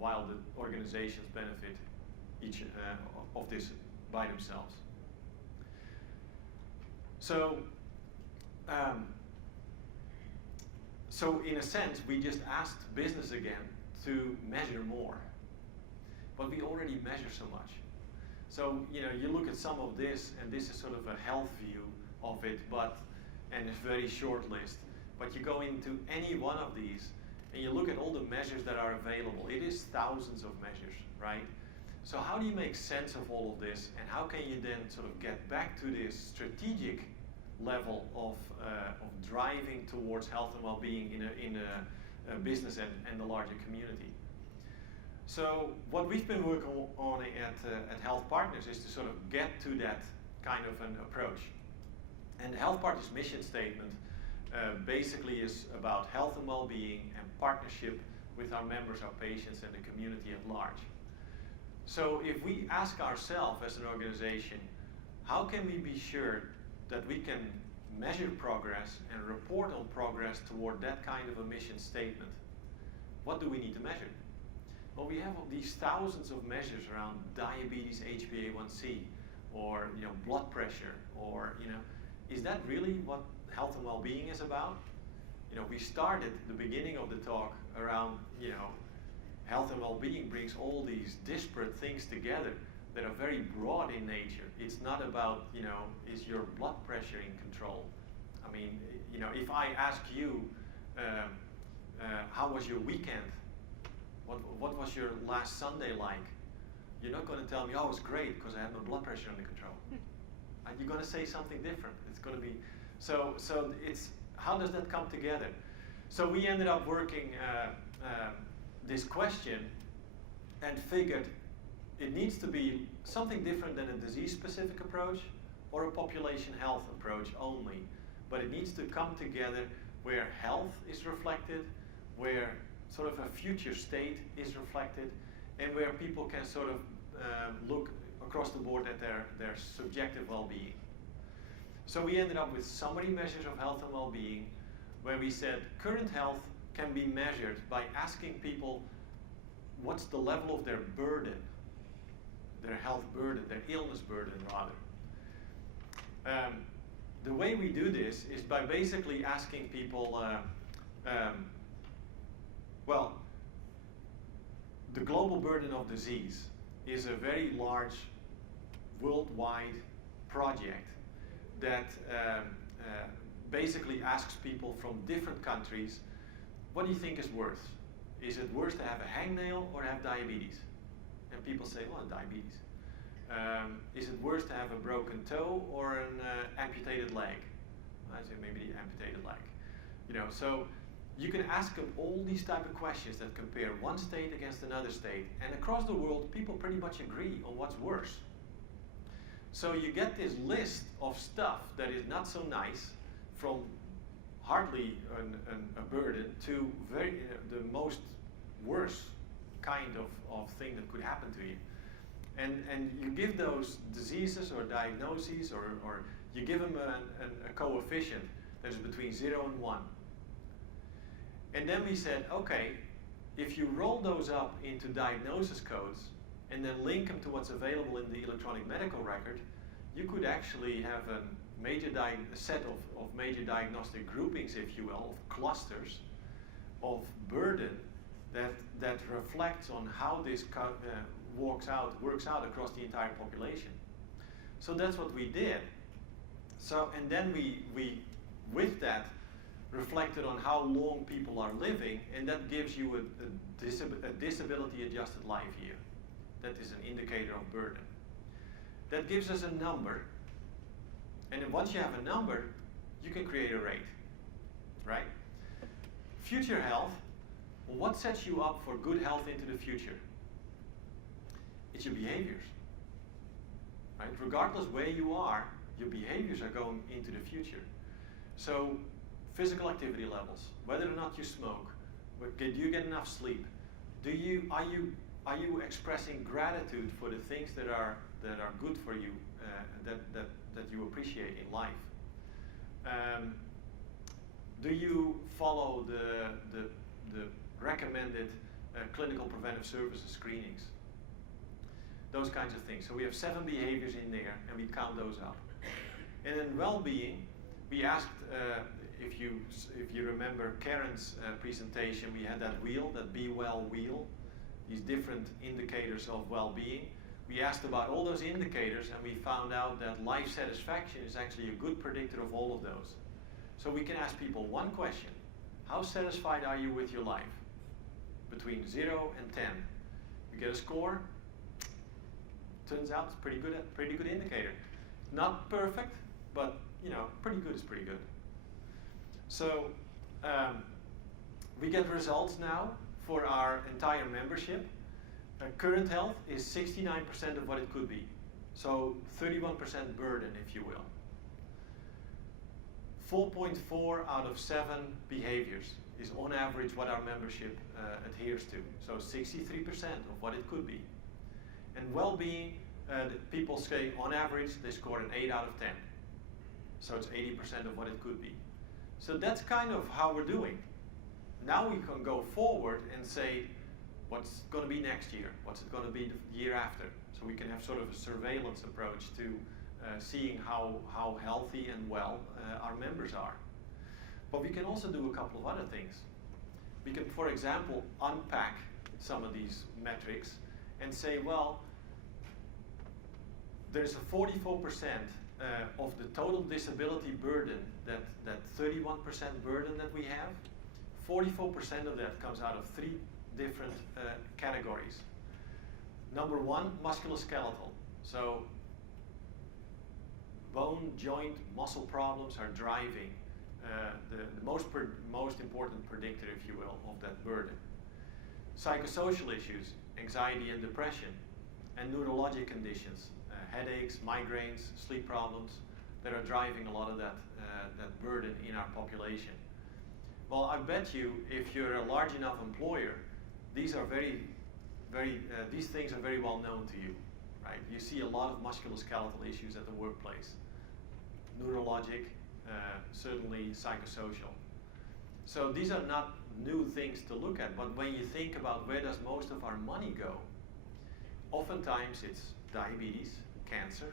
while the organizations benefit each of this by themselves. So in a sense, we just asked business again to measure more. But we already measure so much. So, you look at some of this, and this is sort of a health view of it, and it's a very short list. But you go into any one of these, and you look at all the measures that are available. It is thousands of measures, right? So how do you make sense of all of this, and how can you then sort of get back to this strategic level of driving towards health and well-being in a business and the larger community? So what we've been working on at HealthPartners is to sort of get to that kind of an approach. And the HealthPartners mission statement basically is about health and well-being and partnership with our members, our patients, and the community at large. So if we ask ourselves as an organization, how can we be sure that we can measure progress and report on progress toward that kind of a mission statement? What do we need to measure? Well, we have these thousands of measures around diabetes, HbA1c, or blood pressure, or is that really what health and well-being is about? we started the beginning of the talk around, health and well-being brings all these disparate things together that are very broad in nature. It's not about, is your blood pressure in control? I mean, if I ask you, how was your weekend? What was your last Sunday like? You're not going to tell me, oh, it was great because I had my blood pressure under control. You're going to say something different. It's going to be, so it's, how does that come together? So we ended up working this question and figured it needs to be something different than a disease-specific approach or a population health approach only. But it needs to come together where health is reflected, where sort of a future state is reflected, and where people can sort of look across the board at their subjective well-being. So we ended up with summary measures of health and well-being, where we said current health can be measured by asking people what's the level of their burden, their health burden, their illness burden rather. The way we do this is by basically asking people, well, the global burden of disease is a very large worldwide project that basically asks people from different countries, what do you think is worse? Is it worse to have a hangnail or have diabetes? And people say, well, diabetes. Is it worse to have a broken toe or an amputated leg? I say maybe the amputated leg. So you can ask them all these type of questions that compare one state against another state, and across the world, people pretty much agree on what's worse. So you get this list of stuff that is not so nice, from hardly a burden to the most worst kind of thing that could happen to you. And you give those diseases or diagnoses, or you give them a coefficient that is between 0 and 1. And then we said, okay, if you roll those up into diagnosis codes and then link them to what's available in the electronic medical record, you could actually have a set of major diagnostic groupings, if you will, of clusters of burden that reflects on how this works out across the entire population. So that's what we did. So, and then we with that, reflected on how long people are living, and that gives you a disability-adjusted life year. That is an indicator of burden. That gives us a number, and then once you have a number, you can create a rate, right? Future health, well, what sets you up for good health into the future? It's your behaviors, right? Regardless where you are, your behaviors are going into the future. So, physical activity levels, whether or not you smoke, do you get enough sleep? Are you expressing gratitude for the things that are good for you, that you appreciate in life? Do you follow the recommended clinical preventive services screenings? Those kinds of things. So we have 7 behaviors in there, and we count those up. And in well-being, we asked, if you remember Karen's presentation, we had that wheel, that Be Well wheel, these different indicators of well-being. We asked about all those indicators, and we found out that life satisfaction is actually a good predictor of all of those. So we can ask people one question: how satisfied are you with your life? Between 0 and 10. You get a score. Turns out it's pretty good indicator. Not perfect, but pretty good is pretty good. So we get results now for our entire membership. Current health is 69% of what it could be. So 31% burden, if you will. 4.4 out of 7 behaviors is on average what our membership adheres to. So 63% of what it could be. And well-being, people say on average they scored an 8 out of 10. So it's 80% of what it could be. So that's kind of how we're doing. Now we can go forward and say, what's going to be next year? What's it going to be the year after? So we can have sort of a surveillance approach to seeing how healthy and well our members are. But we can also do a couple of other things. We can, for example, unpack some of these metrics and say, well, there's a 44% of the total disability burden, that 31% burden that we have, 44% of that comes out of 3 different categories. Number 1, musculoskeletal. So bone, joint, muscle problems are driving the most important predictor, if you will, of that burden. Psychosocial issues, anxiety and depression, and neurologic conditions, headaches, migraines, sleep problems, that are driving a lot of that burden in our population. Well, I bet you, if you're a large enough employer, these things are very well known to you, right? You see a lot of musculoskeletal issues at the workplace, neurologic, certainly psychosocial. So these are not new things to look at, but when you think about where does most of our money go, oftentimes it's diabetes, cancer,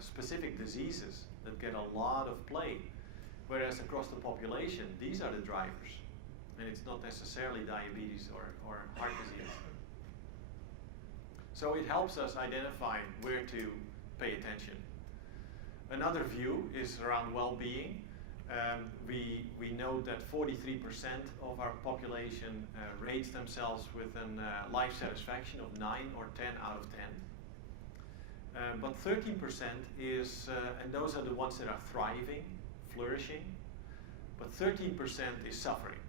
specific diseases that get a lot of play, whereas across the population, these are the drivers, and it's not necessarily diabetes or heart disease. So it helps us identify where to pay attention. Another view is around well-being. We note that 43% of our population rates themselves with a life satisfaction of 9 or 10 out of 10. But 13% is, and those are the ones that are thriving, flourishing, but 13% is suffering.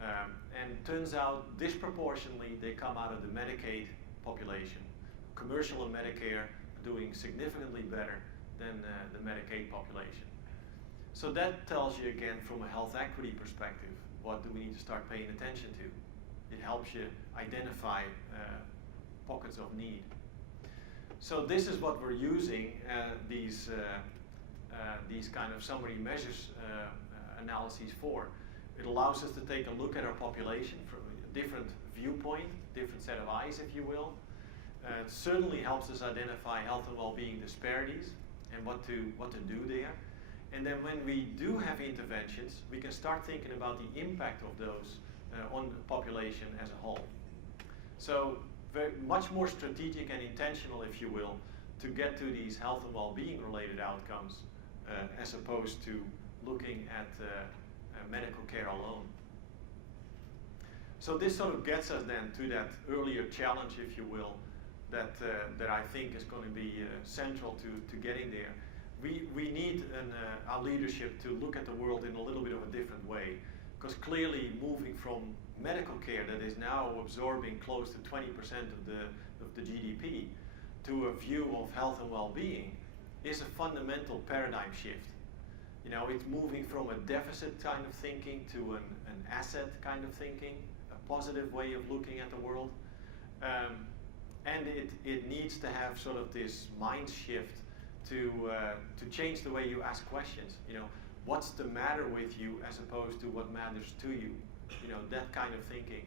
And turns out disproportionately they come out of the Medicaid population. Commercial and Medicare are doing significantly better than the Medicaid population. So that tells you again from a health equity perspective, what do we need to start paying attention to? It helps you identify pockets of need. So this is what we're using these kind of summary measures analyses for. It allows us to take a look at our population from a different viewpoint, different set of eyes, if you will. It certainly helps us identify health and well-being disparities and what to do there. And then when we do have interventions, we can start thinking about the impact of those on the population as a whole. So very much more strategic and intentional, if you will, to get to these health and well-being related outcomes as opposed to looking at medical care alone. So this sort of gets us then to that earlier challenge, if you will, that I think is going to be central to getting there. We need our leadership to look at the world in a little bit of a different way, because clearly moving from medical care that is now absorbing close to 20% of the GDP to a view of health and well-being is a fundamental paradigm shift. You know, it's moving from a deficit kind of thinking to an asset kind of thinking, a positive way of looking at the world. And it needs to have sort of this mind shift to change the way you ask questions. You know, what's the matter with you as opposed to what matters to you? You know, that kind of thinking.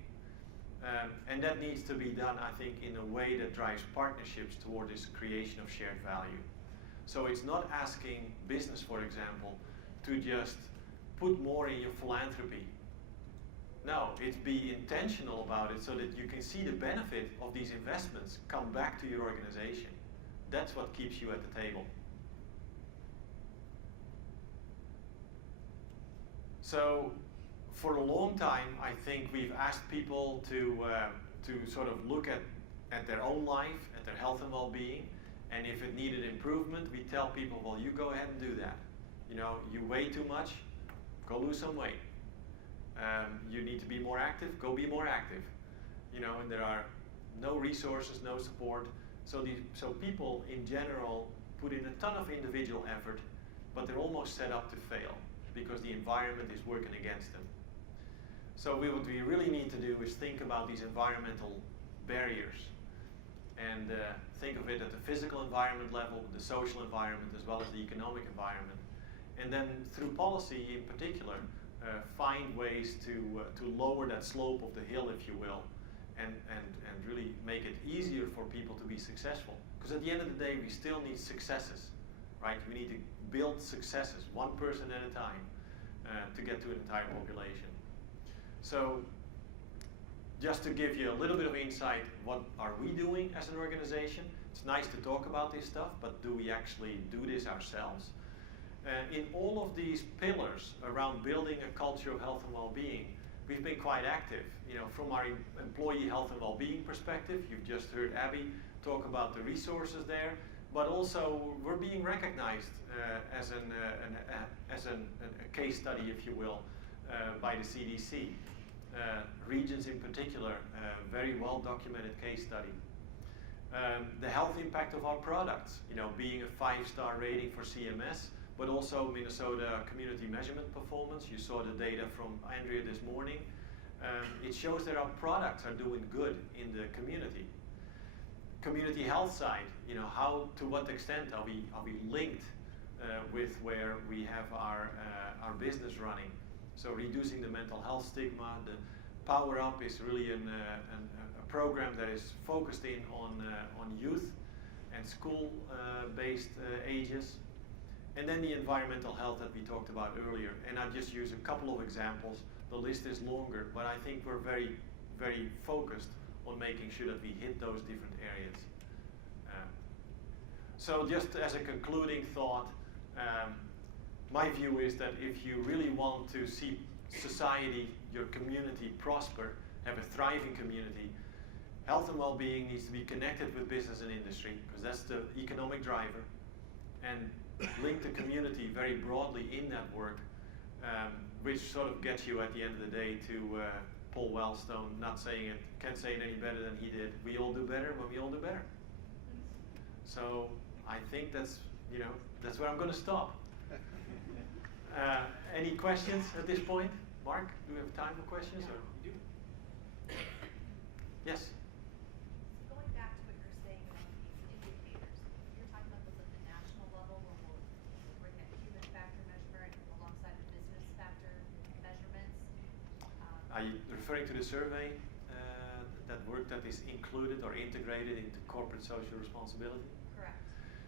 And that needs to be done, I think, in a way that drives partnerships toward this creation of shared value. So it's not asking business, for example, to just put more in your philanthropy. No, it's be intentional about it so that you can see the benefit of these investments come back to your organization. That's what keeps you at the table. So for a long time, I think we've asked people to sort of look at their own life, at their health and well-being, and if it needed improvement, we tell people, well, you go ahead and do that. You know, you weigh too much, go lose some weight. You need to be more active, go be more active. You know, and there are no resources, no support. So people in general put in a ton of individual effort, but they're almost set up to fail because the environment is working against them. So what we really need to do is think about these environmental barriers and think of it at the physical environment level, the social environment, as well as the economic environment. And then through policy in particular, find ways to lower that slope of the hill, if you will, and really make it easier for people to be successful. Because at the end of the day, we still need successes, right? We need to build successes, one person at a time, to get to an entire population. So just to give you a little bit of insight, what are we doing as an organization? It's nice to talk about this stuff, but do we actually do this ourselves? In all of these pillars around building a culture of health and well-being, we've been quite active. You know, from our employee health and well-being perspective, you've just heard Abby talk about the resources there, but also we're being recognized as a case study, if you will, by the CDC. Regions in particular, very well documented case study. The health impact of our products, you know, being a 5-star rating for CMS, but also Minnesota Community Measurement Performance. You saw the data from Andrea this morning. It shows that our products are doing good in the community. Community health side, you know, to what extent are we linked with where we have our business running? So reducing the mental health stigma. The Power Up is really a program that is focused in on youth and school-based ages. And then the environmental health that we talked about earlier. And I'll just use a couple of examples. The list is longer, but I think we're very, very focused on making sure that we hit those different areas. So just as a concluding thought, my view is that if you really want to see society, your community prosper, have a thriving community, health and well-being needs to be connected with business and industry, because that's the economic driver, and link the community very broadly in that work, which sort of gets you at the end of the day to Paul Wellstone, not saying it, can't say it any better than he did. We all do better when we all do better. So I think that's where I'm going to stop. Any questions at this point? Mark, do we have time for questions? Yeah, or? we do. Yes? Going back to what you were saying about these indicators, you're talking about those at the national level where we'll bring that human factor measurement alongside the business factor measurements. Are you referring to the survey, that work that is included or integrated into corporate social responsibility? Correct.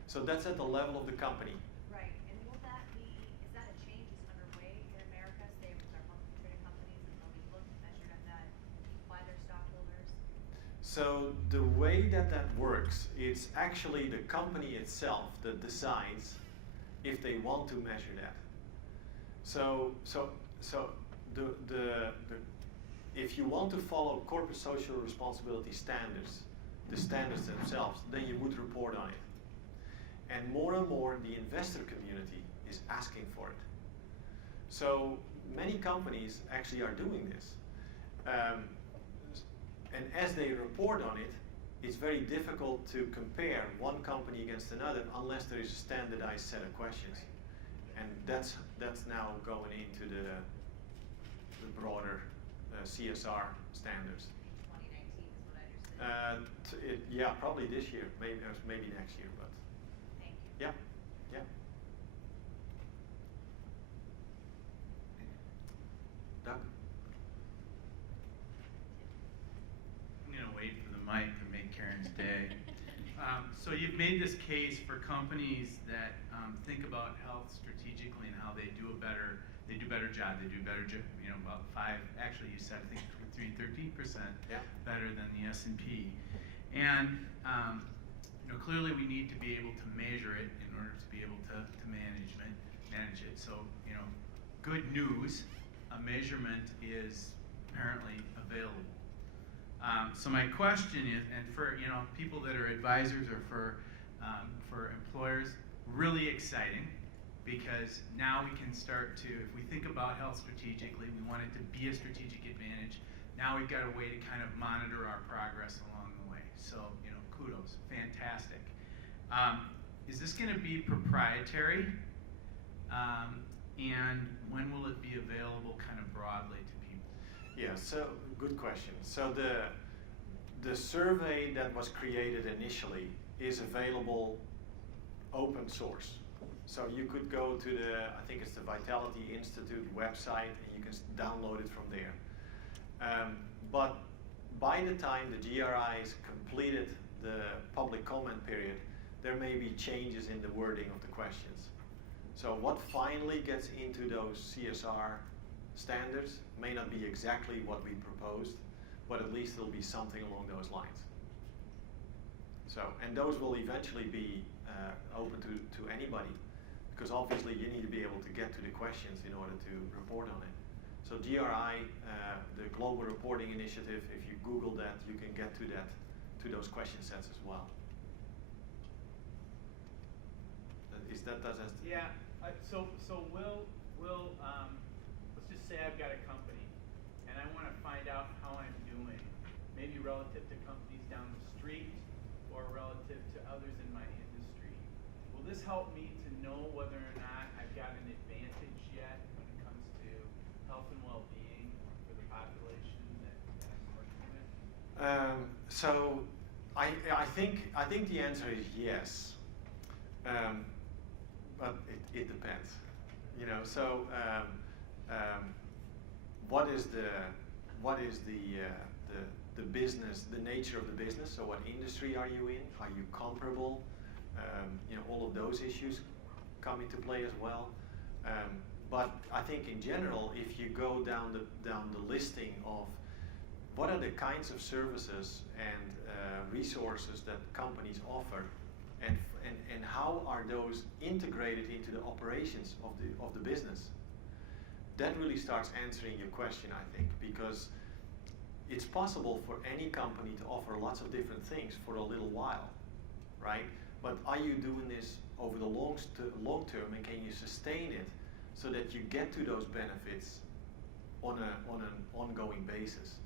So that's at the level of the company. Right. And will that be, is that a change that's underway in America, say with our publicly traded companies, and they'll be looked measured at that by their stockholders? So the way that works, it's actually the company itself that decides if they want to measure that. So if you want to follow corporate social responsibility standards, the standards themselves, then you would report on it. And more the investor community is asking for it. So many companies actually are doing this. And as they report on it, it's very difficult to compare one company against another unless there is a standardized set of questions. And that's now going into the broader CSR standards. 2019 is what I understood. Yeah, probably this year, maybe next year, but Thank you. yeah. Doug? I'm going to wait for the mic to make Karen's day. So you've made this case for companies that think about health strategically and how they do a better job. They do better job, about 5. Actually, you said I think between 13% better than the S&P. And clearly we need to be able to measure it in order to be able to manage it. So good news, a measurement is apparently available. So my question is, and for people that are advisors or for employers, really exciting, because now we can start to, if we think about health strategically, we want it to be a strategic advantage. Now we've got a way to kind of monitor our progress along the way. So kudos, fantastic. Is this going to be proprietary? And when will it be available kind of broadly to people? Yeah, so good question. So the survey that was created initially is available open source. So you could go to I think it's the Vitality Institute website, and you can download it from there. But by the time the GRIs completed the public comment period, there may be changes in the wording of the questions. So what finally gets into those CSR standards may not be exactly what we proposed, but at least it'll be something along those lines. So, and those will eventually be open to anybody, because obviously you need to be able to get to the questions in order to report on it. So GRI, the Global Reporting Initiative, if you Google that, you can get to those question sets as well. Does that? Yeah. So we'll let's just say I've got a company, and I want to find out how I'm doing, maybe relative to companies down the street or relative to others in my industry. Will this help me to know whether or not I've got an advantage yet when it comes to health and well-being for the population that I'm working with? So I think the answer is yes, but it depends. You know, so what is the business, the nature of the business? So what industry are you in? Are you comparable? You know, all of those issues come into play as well. But I think in general, if you go down the listing of what are the kinds of services and resources that companies offer, and how are those integrated into the operations of the business, that really starts answering your question, I think, because it's possible for any company to offer lots of different things for a little while, right? But are you doing this over the long term, and can you sustain it so that you get to those benefits on an ongoing basis?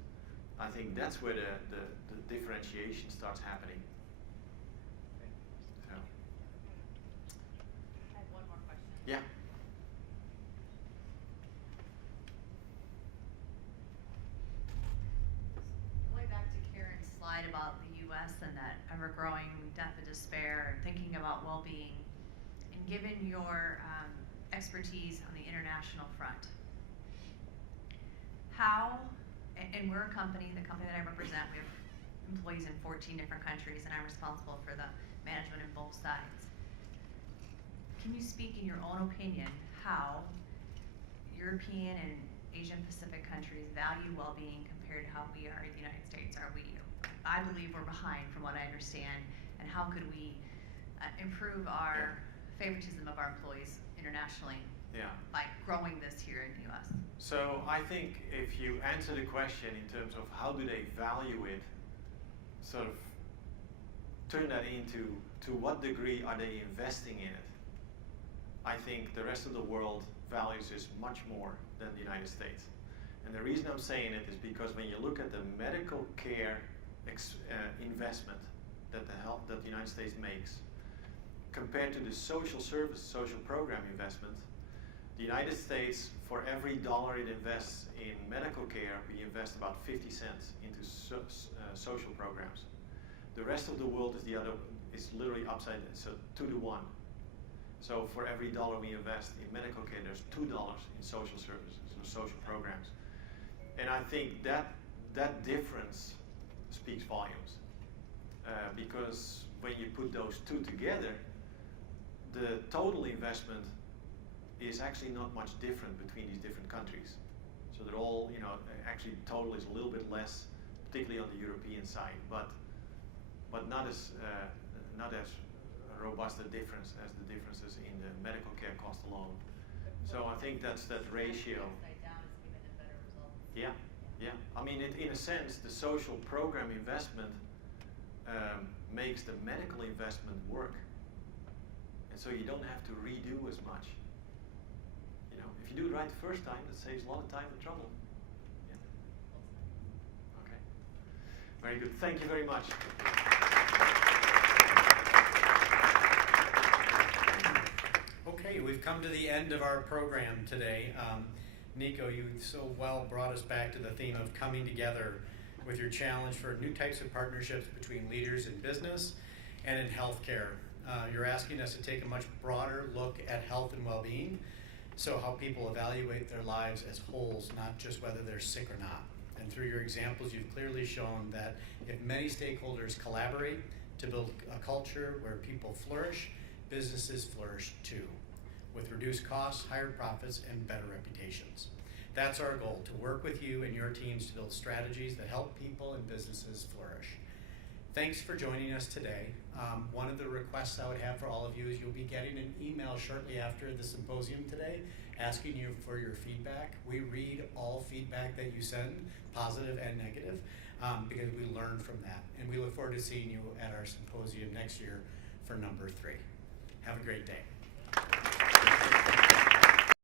I think that's where the differentiation starts happening. So. I have one more question. Yeah. Going back to Karen's slide about the U.S. and that ever-growing death and despair, and thinking about well-being, and given your expertise on the international front, how, and we're a company, the company that I represent, we have employees in 14 different countries, and I'm responsible for the management in both sides. Can you speak in your own opinion how European and Asian Pacific countries value well-being compared to how we are in the United States? I believe we're behind from what I understand, and how could we improve our favoritism of our employees internationally by growing this here in the US? So I think if you answer the question in terms of how do they value it, sort of turn that into to what degree are they investing in it, I think the rest of the world values this much more than the United States. And the reason I'm saying it is because when you look at the medical care investment that the United States makes compared to the social service, social program investment, the United States, for every dollar it invests in medical care, we invest about 50 cents into social programs. The rest of the world is literally upside down, so 2 to 1. So for every dollar we invest in medical care, there's $2 in social services or social programs. And I think that difference speaks volumes, because when you put those two together, the total investment is actually not much different between these different countries. So they're all, actually total is a little bit less, particularly on the European side, but not as robust a difference as the differences in the medical care cost alone. So I think that's that ratio. Yeah. I mean, in a sense, the social program investment makes the medical investment work, and so you don't have to redo as much. If you do it right the first time, that saves a lot of time and trouble. Yeah. Okay. Very good. Thank you very much. Okay, we've come to the end of our program today. Nico, you so well brought us back to the theme of coming together with your challenge for new types of partnerships between leaders in business and in healthcare. You're asking us to take a much broader look at health and well-being, so how people evaluate their lives as wholes, not just whether they're sick or not. And through your examples, you've clearly shown that if many stakeholders collaborate to build a culture where people flourish, businesses flourish too. with reduced costs, higher profits, and better reputations. That's our goal, to work with you and your teams to build strategies that help people and businesses flourish. Thanks for joining us today. One of the requests I would have for all of you is you'll be getting an email shortly after the symposium today asking you for your feedback. We read all feedback that you send, positive and negative, because we learn from that. And we look forward to seeing you at our symposium next year for number 3. Have a great day.